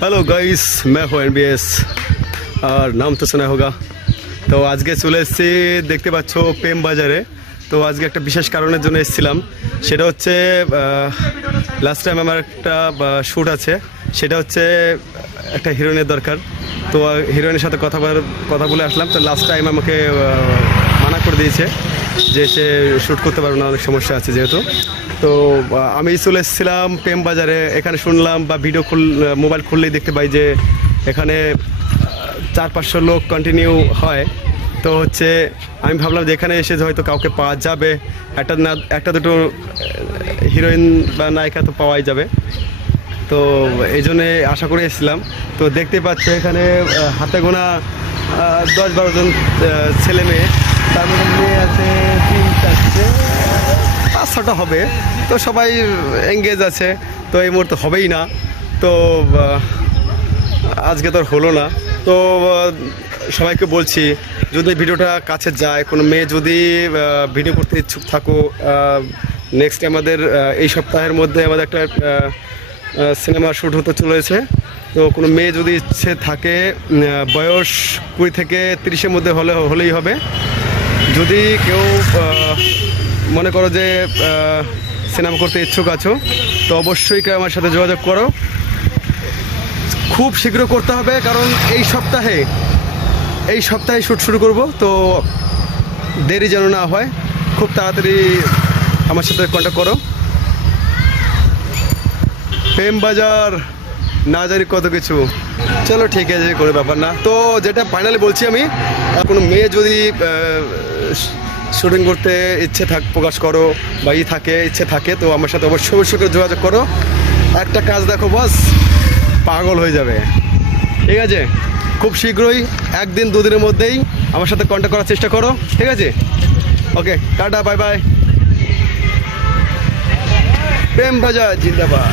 Hello guys, मैं हूँ NBS और नाम तो सुना होगा। তো আজকে চলে এসেছি, দেখতে পাচ্ছ প্রেম বাজারে। তো আজকে একটা বিশেষ কারণের জন্য এসেছিলাম, সেটা হচ্ছে লাস্ট টাইম আমার একটা শ্যুট আছে, সেটা হচ্ছে একটা হিরোইনের দরকার। তো হিরোইনের সাথে কথা বলে আসলাম। তো লাস্ট টাইম আমাকে মানা করে দিয়েছে যে সে শ্যুট করতে পারবে না, অনেক সমস্যা আছে যেহেতু। তো আমি চলে এসেছিলাম প্রেম বাজারে। এখানে শুনলাম বা ভিডিও মোবাইল খুললেই দেখতে পাই যে এখানে 400-500 লোক কন্টিনিউ হয়। তো হচ্ছে আমি ভাবলাম যে এখানে এসে হয়তো কাউকে পাওয়া যাবে, একটা দুটো হিরোইন বা নায়িকা তো পাওয়াই যাবে। তো এই জন্যে আশা করে এসেছিলাম। তো দেখতে পাচ্ছ এখানে হাতে গোনা 10-12 জন ছেলে মেয়ে, তার মধ্যে মেয়ে আছে 3-4টে, 5-6টা হবে। তো সবাই এঙ্গেজ আছে। তো এই মুহূর্তে হবেই না, তো আজকে তো আর হলো না। তো সবাইকে বলছি, যদি ভিডিওটা কাছে যায়, কোনো মেয়ে যদি ভিডিও করতে ইচ্ছুক থাকো, নেক্সট আমাদের এই সপ্তাহের মধ্যে আমাদের একটা সিনেমা শ্যুট হতে চলেছে। তো কোনো মেয়ে যদি ইচ্ছে থাকে, বয়স 20 থেকে 30-এর মধ্যে হলেই হবে। যদি কেউ মনে করো যে সিনেমা করতে ইচ্ছুক আছো, তো অবশ্যই আমার সাথে যোগাযোগ করো। খুব শীঘ্র করতে হবে, কারণ এই সপ্তাহে শ্যুট শুরু করব। তো দেরি যেন না হয়, খুব তাড়াতাড়ি আমার সাথে কন্ট্যাক্ট করো। প্রেম বাজার না জানি কত কিছু, চলো ঠিক আছে, কোনো ব্যাপার না। তো যেটা ফাইনালি বলছি, আমি কোনো মেয়ে যদি শুটিং করতে প্রকাশ করো বা ইচ্ছে থাকে, তো আমার সাথে অবশ্যই করে যোগাযোগ করো। একটা কাজ দেখো বস, পাগল হয়ে যাবে। ঠিক আছে, খুব শীঘ্রই 1-2 দিনের মধ্যেই আমার সাথে কন্ট্যাক্ট করার চেষ্টা করো। ঠিক আছে, ওকে, টাটা, বাই বাই। প্রেম বাজার জিন্দাবাদ।